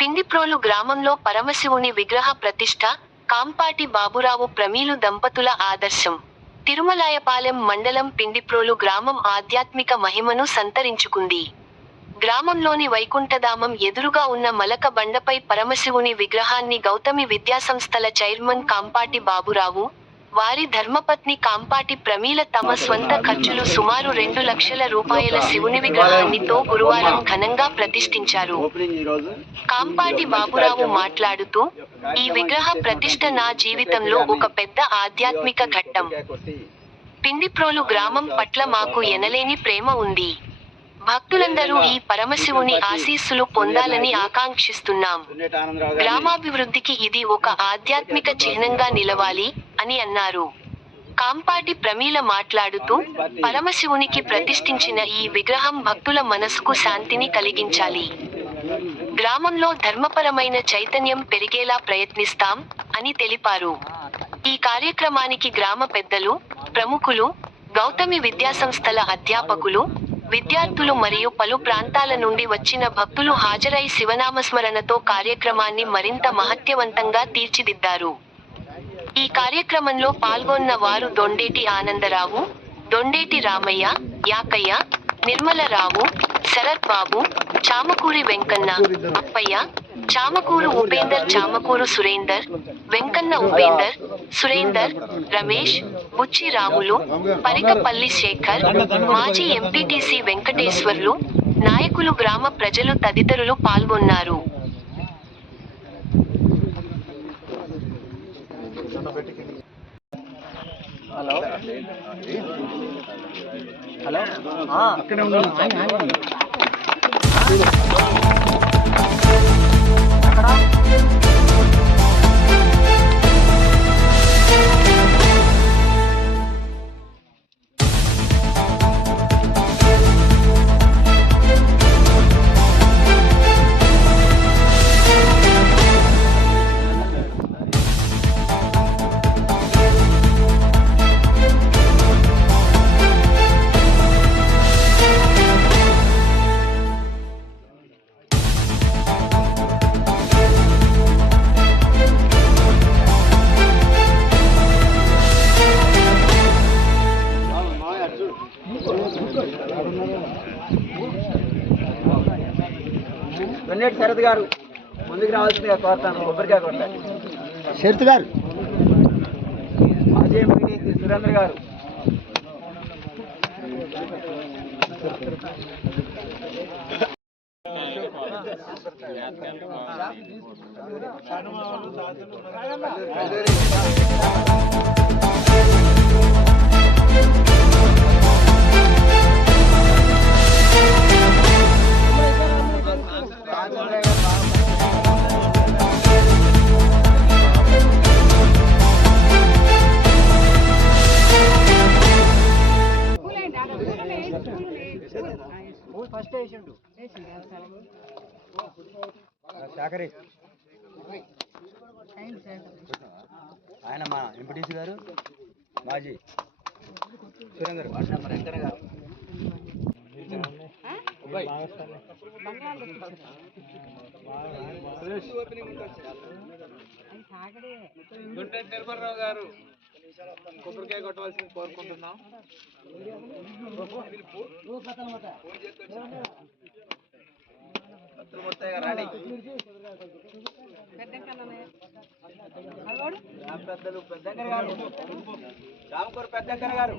పిండిప్రోలు గ్రామంలో పరమశివుని విగ్రహ ప్రతిష్ట కాంపాటి బాబురావు ప్రమీలు దంపతుల ఆదర్శం. తిరుమలాయపాలెం మండలం పిండిప్రోలు గ్రామం ఆధ్యాత్మిక మహిమను సంతరించుకుంది. గ్రామంలోని వైకుంఠధామం ఎదురుగా ఉన్న మలక బండపై పరమశివుని విగ్రహాన్ని గౌతమి విద్యాసంస్థల చైర్మన్ కాంపాటి బాబురావు వారి ధర్మపత్ని కాంపాటి ప్రమీల తమ స్వంత ఖర్చులు సుమారు రెండు లక్షల రూపాయల శివుని విగ్రహాన్నితో గురువారం ఘనంగా ప్రతిష్ఠించారు. కాంపాటి బాబురావు మాట్లాడుతూ ఈ విగ్రహ ప్రతిష్ఠ నా జీవితంలో ఒక పెద్ద ఆధ్యాత్మిక ఘట్టం. పిండిప్రోలు గ్రామం పట్ల మాకు ఎనలేని ప్రేమ ఉంది. భక్తులందరూ ఈ పరమశివుని ఆశీస్సులు పొందాలని ఆకాంక్షిస్తున్నాం గ్రామాభివృద్ధికి ఇది ఒక ఆధ్యాత్మిక చిహ్నంగా నిలవాలి అని అన్నారు. కాంపాటి ప్రమీల మాట్లాడుతూ పరమశివునికి ప్రతిష్ఠించిన ఈ విగ్రహం భక్తుల మనసుకు శాంతిని కలిగించాలి. గ్రామంలో ధర్మపరమైన చైతన్యం పెరిగేలా ప్రయత్నిస్తాం అని తెలిపారు. ఈ కార్యక్రమానికి గ్రామ పెద్దలు ప్రముఖులు గౌతమి విద్యాసంస్థల అధ్యాపకులు విద్యార్థులు మరియు పలు ప్రాంతాల నుండి వచ్చిన భక్తులు హాజరై శివనామస్మరణతో కార్యక్రమాన్ని మరింత మహత్యవంతంగా తీర్చిదిద్దారు. ఈ కార్యక్రమంలో పాల్గొన్న వారు దొండేటి ఆనందరావు దొండేటి రామయ్య యాకయ్య నిర్మలరావు శరత్ బాబు చామకూరి వెంకన్న అప్పయ్య చామకూరు ఉపేందర్ చామకూరు సురేందర్ వెంకన్న ఉపేందర్ సురేందర్ రమేష్ బుచ్చి రాములు పరికపల్లి శేఖర్ మాజీ ఎంపీటీసీ వెంకటేశ్వర్లు నాయకులు గ్రామ ప్రజలు తదితరులు పాల్గొన్నారు. హలో. హలో? వెన్నెటి శరత్ గారు ముందుకు రావాల్సిందిగా కోరుతాను. కొబ్బరికాయ కొట్టాలి శరత్ గారు. మాజీ ఎంపీటీసీ సురేంద్ర గారు. ఫస్ట్ శాఖరి ఆయన మా ఎంపీటీసీ గారు మాజీ సురేందర్ నెంబర్ వెంకన్న గారు నిర్మలరావు గారు కొబ్బరికాయ కొట్టవలసింది కోరుకుంటున్నాం భక్తులు మొత్తం రాడి గ్రామ పెద్దలు పెద్దంకర గారు. రామకూరు పెద్దంకర గారు.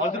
మంత్రి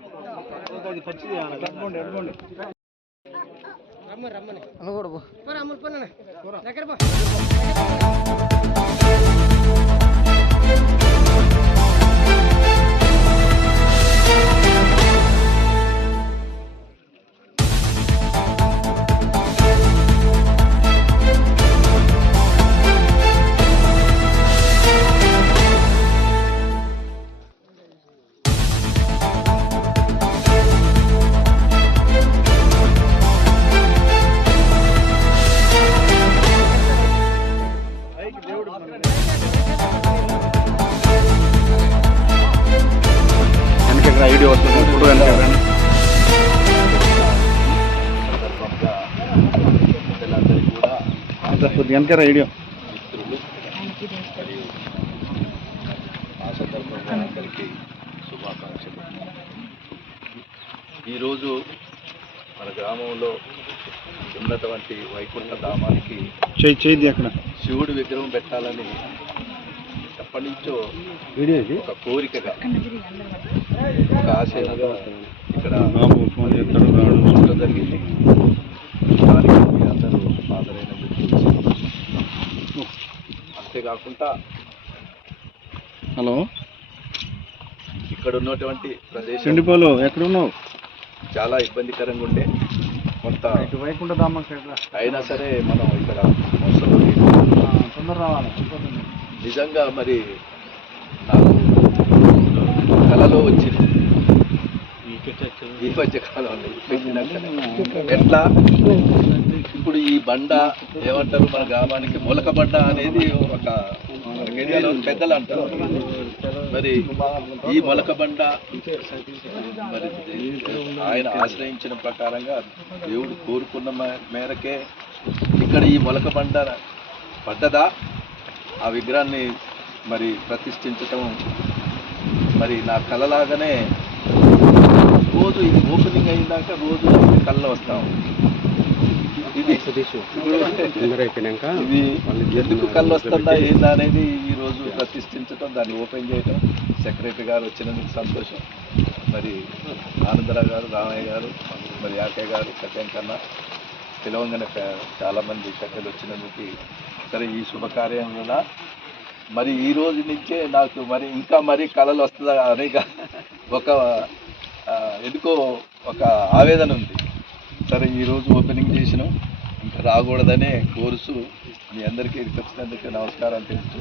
వెనక ఆ సందర్భంగా అందరికీ శుభాకాంక్షలు ఈరోజు మన గ్రామంలో ఉన్నటువంటి వైకుంఠ ధామానికి చేయి చేయి అక్కడ. శివుడి విగ్రహం పెట్టాలని ఎప్పటి నుంచో వీడియో ఇది? ఒక కోరికగా ఒక ఆశయంగా ఇక్కడ బాబు ఫోన్ చేస్తాడు జరిగింది. దానికి అందరూ హాజరైన అంతేకాకుండా హలో? ఇక్కడ ఉన్నటువంటి ప్రదేశం చెండిపోలు ఎక్కడ ఉన్నావు చాలా ఇబ్బందికరంగా ఉండే. కొంత ఇటు వైకుంఠ ధామ సైడ్ రా. అయినా సరే మనం ఇక్కడ తొందర రావాలి నిజంగా మరి నాకు కళలో వచ్చింది. ఈ మధ్య కాలంలో ఎట్లా? ఇప్పుడు ఈ బండ ఏమంటారు మన గ్రామానికి మొలక బండ అనేది ఒక ఏరియాలో పెద్దలు అంటారు. మరి ఈ మొలక బండ మరి ఆయన ఆశ్రయించిన ప్రకారంగా దేవుడు కోరుకున్న మే- మేరకే ఇక్కడ ఈ మొలక బండ పడ్డదా? ఆ విగ్రహాన్ని మరి ప్రతిష్ఠించటం మరి నా కలలాగానే రోజు కళ్ళ వస్తాం ఇది ఇది ఎందుకు కళ్ళు వస్తుందా ఏందా అనేది ఈ రోజు ప్రతిష్ఠించడం దాన్ని ఓపెన్ చేయడం సెక్రటరీ గారు వచ్చినందుకు సంతోషం. మరి ఆనందరావు గారు రామయ్య గారు మరి యాకయ్య గారు సత్యం కన్నా పిలవంగానే పే- చాలా మంది పెద్దలు వచ్చినందుకు సరే ఈ శుభకార్యంలో మరి ఈ రోజు నుంచే నాకు మరి ఇంకా మరి కళలు వస్తుందా అని ఇక ఒక ఎందుకో ఒక ఆవేదన ఉంది. సరే ఈరోజు ఓపెనింగ్ చేసినాం. ఇంకా రాకూడదనే కోర్సు మీ అందరికీ ఇక్కడికి వచ్చినందుకు నమస్కారం తెలుసు